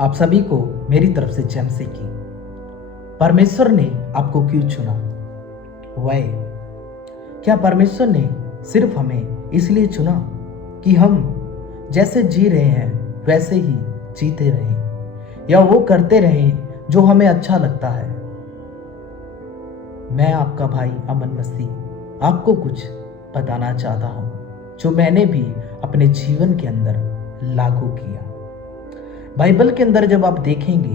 आप सभी को मेरी तरफ से जय मसीह की। परमेश्वर ने आपको क्यों चुना? वाई? क्या परमेश्वर ने सिर्फ हमें इसलिए चुना कि हम जैसे जी रहे हैं वैसे ही जीते रहें या वो करते रहें जो हमें अच्छा लगता है? मैं आपका भाई अमन मसीह आपको कुछ बताना चाहता हूँ जो मैंने भी अपने जीवन के अंदर लागू किया। बाइबल के अंदर जब आप देखेंगे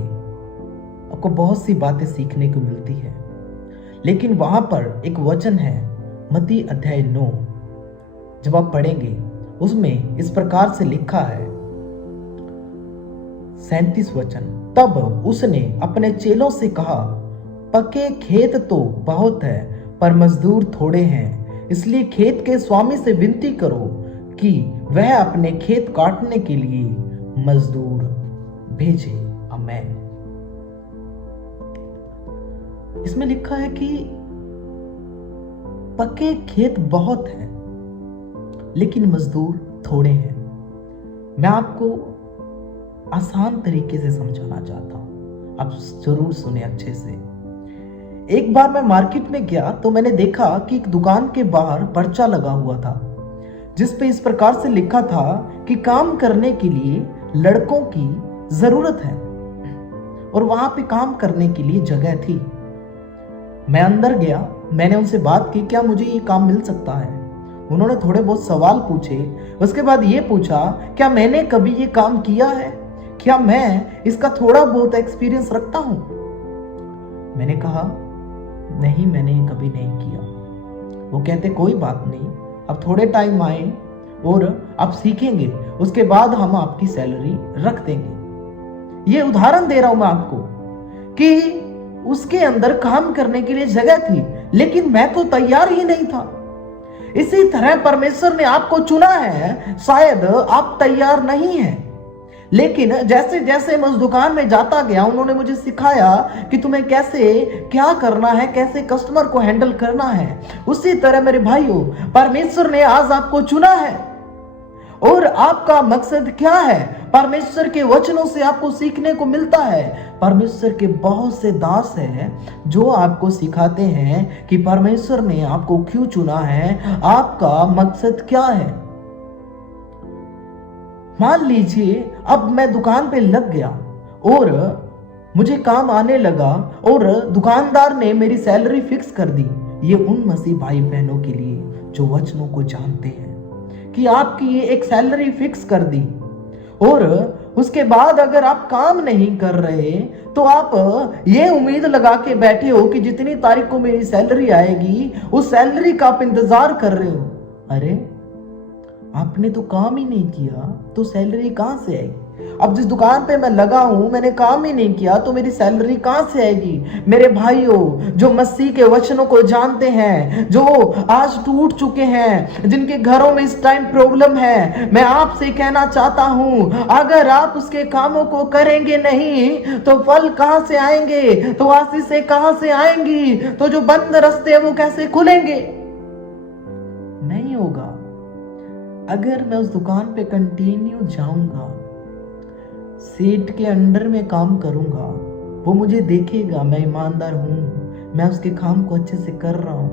आपको बहुत सी बातें सीखने को मिलती है, लेकिन वहां पर एक वचन है मत्ती अध्याय 9। जब आप पढ़ेंगे उसमें इस प्रकार से लिखा है 37 वचन, तब उसने अपने चेलों से कहा, पके खेत तो बहुत है पर मजदूर थोड़े हैं, इसलिए खेत के स्वामी से विनती करो कि वह अपने खेत काटने के लिए मजदूर भेजे। आमेन। इसमें लिखा है कि पके खेत बहुत हैं लेकिन मजदूर थोड़े हैं। मैं आपको आसान तरीके से समझाना चाहता हूं, आप जरूर सुने अच्छे से। एक बार मैं मार्केट में गया तो मैंने देखा कि एक दुकान के बाहर पर्चा लगा हुआ था जिस पे इस प्रकार से लिखा था कि काम करने के लिए लड़कों की जरूरत है और वहां पे काम करने के लिए जगह थी। मैं अंदर गया, मैंने उनसे बात की, क्या मुझे ये काम मिल सकता है? उन्होंने थोड़े बहुत सवाल पूछे, उसके बाद ये पूछा क्या मैंने कभी ये काम किया है, क्या मैं इसका थोड़ा बहुत एक्सपीरियंस रखता हूं? मैंने कहा नहीं, मैंने ये कभी नहीं किया। वो कहते कोई बात नहीं, अब थोड़े टाइम आए और आप सीखेंगे, उसके बाद हम आपकी सैलरी रख देंगे। ये उदाहरण दे रहा हूं मैं आपको कि उसके अंदर काम करने के लिए जगह थी लेकिन मैं तो तैयार ही नहीं था। इसी तरह परमेश्वर ने आपको चुना है, शायद आप तैयार नहीं हैं, लेकिन जैसे जैसे मैं उस दुकान में जाता गया उन्होंने मुझे सिखाया कि तुम्हें कैसे क्या करना है, कैसे कस्टमर को हैंडल करना है। उसी तरह मेरे भाइयों, परमेश्वर ने आज आपको चुना है और आपका मकसद क्या है? परमेश्वर के वचनों से आपको सीखने को मिलता है। परमेश्वर के बहुत से दास हैं जो आपको सिखाते हैं कि परमेश्वर ने आपको क्यों चुना है, आपका मकसद क्या है। मान लीजिए अब मैं दुकान पे लग गया और मुझे काम आने लगा और दुकानदार ने मेरी सैलरी फिक्स कर दी। ये उन मसीह भाई बहनों के लिए जो वचनों को जानते हैं कि आपकी ये एक सैलरी फिक्स कर दी और उसके बाद अगर आप काम नहीं कर रहे तो आप ये उम्मीद लगा के बैठे हो कि जितनी तारीख को मेरी सैलरी आएगी उस सैलरी का आप इंतजार कर रहे हो। अरे आपने तो काम ही नहीं किया तो सैलरी कहां से आएगी? अब जिस दुकान पे मैं लगा हूं मैंने काम ही नहीं किया तो मेरी सैलरी कहां से आएगी? मेरे भाइयों जो मसीह के वचनों को जानते हैं, जो आज टूट चुके हैं, जिनके घरों में इस टाइम प्रॉब्लम है, मैं आपसे कहना चाहता हूं अगर आप उसके कामों को करेंगे नहीं तो फल कहां से आएंगे, तो आशीषें कहां से आएंगी, तो जो बंद रास्ते वो कैसे खुलेंगे? नहीं होगा। अगर मैं उस दुकान पे कंटिन्यू जाऊंगा, सेठ के अंडर में काम करूंगा, वो मुझे देखेगा मैं ईमानदार हूं, मैं उसके काम को अच्छे से कर रहा हूं,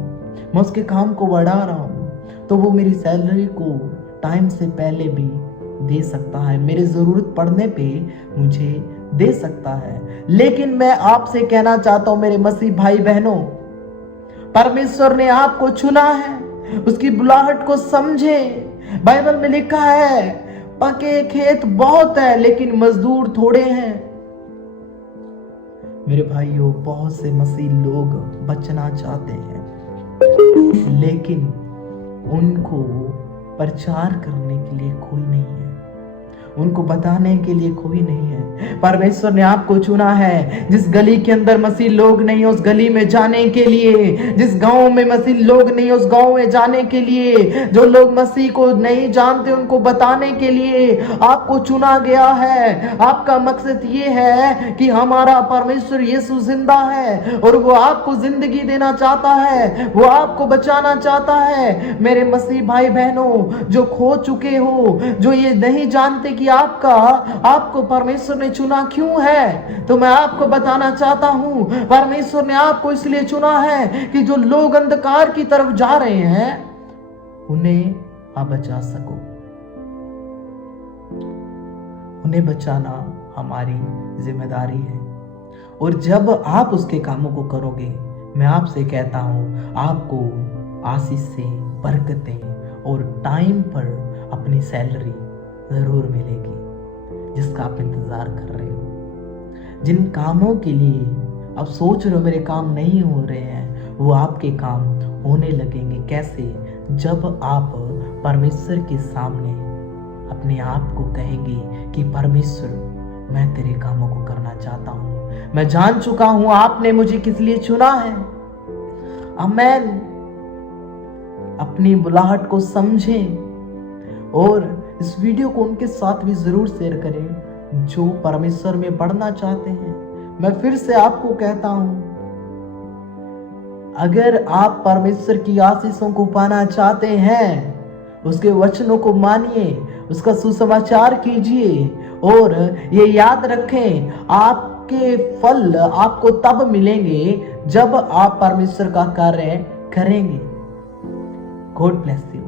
मैं उसके काम को बढ़ा रहा हूं, तो वो मेरी सैलरी को टाइम से पहले भी दे सकता है, मेरी जरूरत पड़ने पे मुझे दे सकता है। लेकिन मैं आपसे कहना चाहता हूं मेरे मसीह भाई बहनों, परमेश्वर ने आपको चुना है, उसकी बुलाहट को समझे। बाइबल में लिखा है पके खेत बहुत है लेकिन मजदूर थोड़े हैं। मेरे भाइयों, बहुत से मसीह लोग बचना चाहते हैं लेकिन उनको प्रचार करने के लिए कोई नहीं है, उनको बताने के लिए कोई नहीं है। परमेश्वर ने आपको चुना है जिस गली के अंदर मसीह लोग नहीं उस गली में जाने के लिए, जिस गांव में मसीह लोग नहीं उस गांव में जाने के लिए, जो लोग मसीह को नहीं जानते उनको बताने के लिए आपको चुना गया है। आपका मकसद ये है कि हमारा परमेश्वर यीशु जिंदा है और वो आपको जिंदगी देना चाहता है, वो आपको बचाना चाहता है। मेरे मसीह भाई बहनों जो खो चुके हो, जो ये नहीं जानते कि आपको परमेश्वर ने चुना क्यों है, तो मैं आपको बताना चाहता हूं, परमेश्वर ने आपको इसलिए चुना है कि जो लोग अंधकार की तरफ जा रहे हैं उन्हें आप बचा सको। उन्हें बचाना हमारी जिम्मेदारी है, और जब आप उसके कामों को करोगे, मैं आपसे कहता हूं आपको आशीष से, बरकतें और टाइम पर अपनी सैलरी जरूर मिलेगी जिसका आप इंतजार कर रहे हो। जिन कामों के लिए आप सोच रहे हो मेरे काम नहीं हो रहे हैं, वो आपके काम होने लगेंगे। कैसे? जब आप परमेश्वर के सामने अपने आप को कहेंगे कि परमेश्वर, मैं तेरे कामों को करना चाहता हूं, मैं जान चुका हूं आपने मुझे किस लिए चुना है। आमेन। अपनी बुलाहट को समझें और इस वीडियो को उनके साथ भी जरूर शेयर करें जो परमेश्वर में बढ़ना चाहते हैं। मैं फिर से आपको कहता हूं, अगर आप परमेश्वर की आशीषों को पाना चाहते हैं, उसके वचनों को मानिए, उसका सुसमाचार कीजिए, और ये याद रखें, आपके फल आपको तब मिलेंगे जब आप परमेश्वर का कार्य करेंगे। God bless you.